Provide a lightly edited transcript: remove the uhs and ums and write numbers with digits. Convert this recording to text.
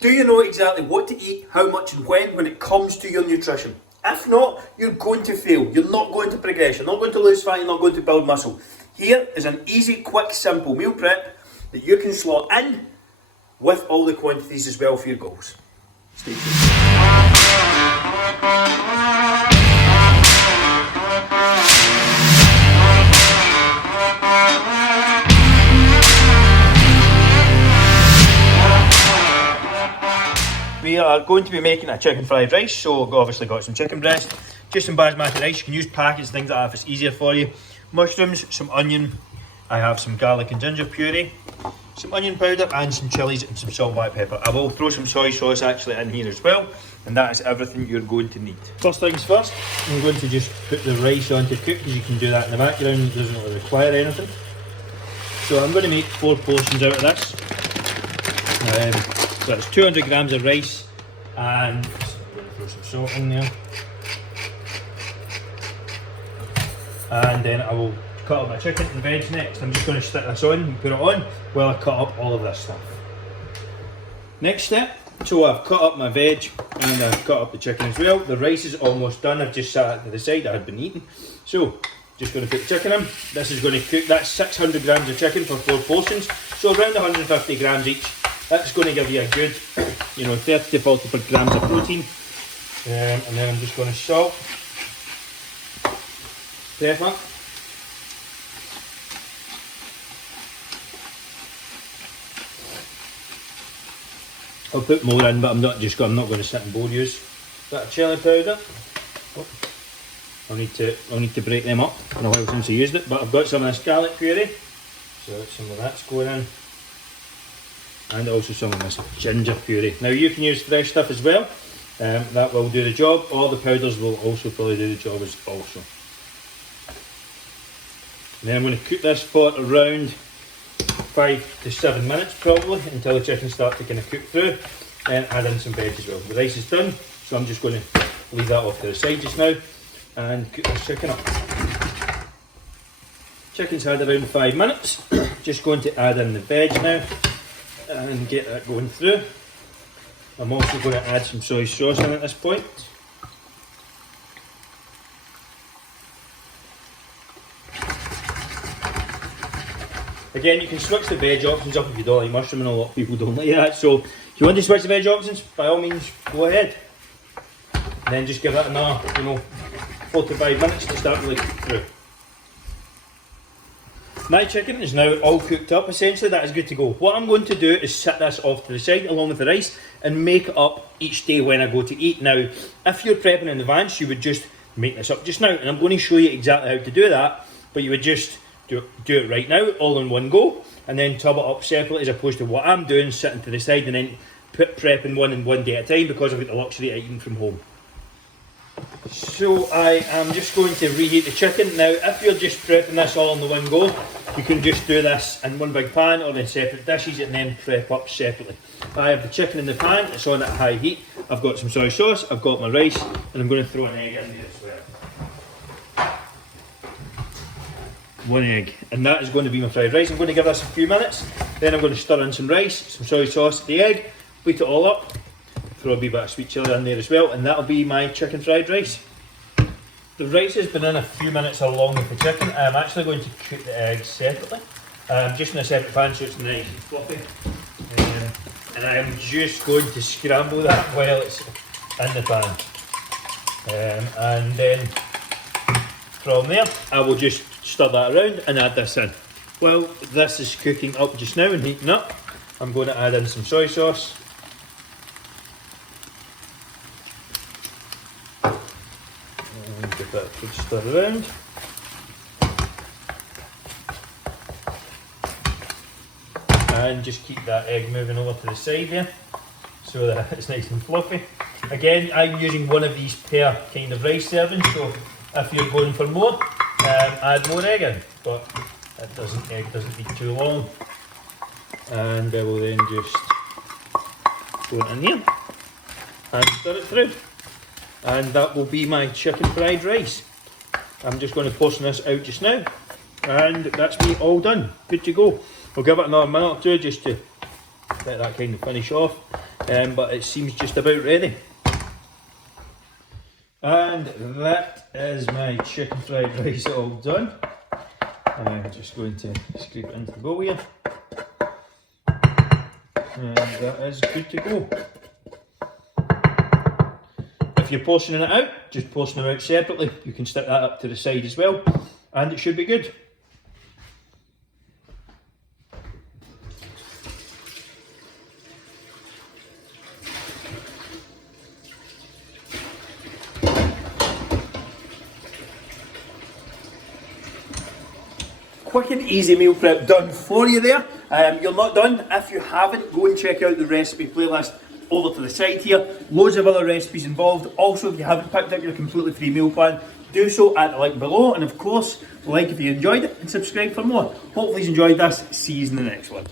Do you know exactly what to eat, how much and when it comes to your nutrition? If not, you're going to fail. You're not going to progress. You're not going to lose fat. You're not going to build muscle. Here is an easy, quick, simple meal prep that you can slot in with all the quantities as well for your goals. Stay tuned. We are going to be making a chicken fried rice, so I've obviously got some chicken breast, just some basmati rice. You can use packets, things like that if it's easier for you. Mushrooms, some onion, I have some garlic and ginger puree, some onion powder and some chillies and some salt, black pepper. I will throw some soy sauce actually in here as well, and that is everything you're going to need. First things first, I'm going to just put the rice on to cook, because you can do that in the background, it doesn't really require anything. So I'm going to make 4 portions out of this. So it's 200 grams of rice, and I'm going to throw some salt in there. And then I will cut up my chicken and veg next. I'm just going to stick this on and put it on while I cut up all of this stuff. Next step, so I've cut up my veg and I've cut up the chicken as well. The rice is almost done, I've just sat it to the side, I had been eating. So, just going to put the chicken in. This is going to cook, that's 600 grams of chicken for 4 portions, so around 150 grams each. That's going to give you a good, 30 to 40 grams of protein. And then I'm just going to salt, pepper, I'll put more in, but I'm not going to sit and bore you. Bit of chilli powder. Oh, I'll need to break them up. It's been a while since I used it, but I've got some of this garlic puree, so some of that's going in. And also some of this ginger puree. Now you can use fresh stuff as well, that will do the job, or the powders will also probably do the job as also. And then I'm going to cook this for around 5 to 7 minutes probably, until the chicken starts to kind of cook through, and add in some veg as well. The rice is done, so I'm just going to leave that off to the side just now, and cook this chicken up. Chicken's had around 5 minutes, just going to add in the veg now, and get that going through. I'm also going to add some soy sauce in at this point. Again, you can switch the veg options up if you don't like mushroom, and a lot of people don't like that. So if you want to switch the veg options, by all means go ahead. And then just give that another 4 to 5 minutes to start really cook through. My chicken is now all cooked up, essentially, that is good to go. What I'm going to do is set this off to the side along with the rice and make it up each day when I go to eat. Now, if you're prepping in advance, you would just make this up just now, and I'm going to show you exactly how to do that, but you would just do it right now, all in one go, and then tub it up separately, as opposed to what I'm doing, sitting to the side and then prepping one day at a time, because I've got the luxury of eating from home. So I am just going to reheat the chicken. Now, if you're just prepping this all on the one go, you can just do this in one big pan or in separate dishes and then prep up separately. I have the chicken in the pan, it's on at high heat. I've got some soy sauce, I've got my rice, and I'm going to throw an egg in there as well. 1 egg, and that is going to be my fried rice. I'm going to give this a few minutes, then I'm going to stir in some rice, some soy sauce, the egg, beat it all up, throw a wee bit of sweet chilli in there as well, and that'll be my chicken fried rice. The rice has been in a few minutes along with the chicken. I'm actually going to cook the eggs separately, just in a separate pan so it's nice and fluffy. And I'm just going to scramble that while it's in the pan. And then from there, I will just stir that around and add this in. While this is cooking up just now and heating up, I'm going to add in some soy sauce. And give that a good stir around. And just keep that egg moving over to the side here, so that it's nice and fluffy. Again, I'm using one of these per kind of rice serving, so if you're going for more, add more egg in, but egg doesn't need too long. And I will then just throw it in here and stir it through. And that will be my chicken fried rice. I'm just going to portion this out just now, and that's me all done, good to go. We'll give it another minute or two just to let that kind of finish off, but it seems just about ready. And that is my chicken fried rice all done. I'm just going to scrape it into the bowl here. And that is good to go. If you're portioning it out, just portion them out separately. You can stick that up to the side as well, and it should be good. Quick and easy meal prep done for you there. You're not done. If you haven't, go and check out the recipe playlist over to the side here. Loads of other recipes involved. Also, if you haven't picked up your completely free meal plan, do so at the link below. And of course, like if you enjoyed it and subscribe for more. Hopefully you enjoyed this. See you in the next one.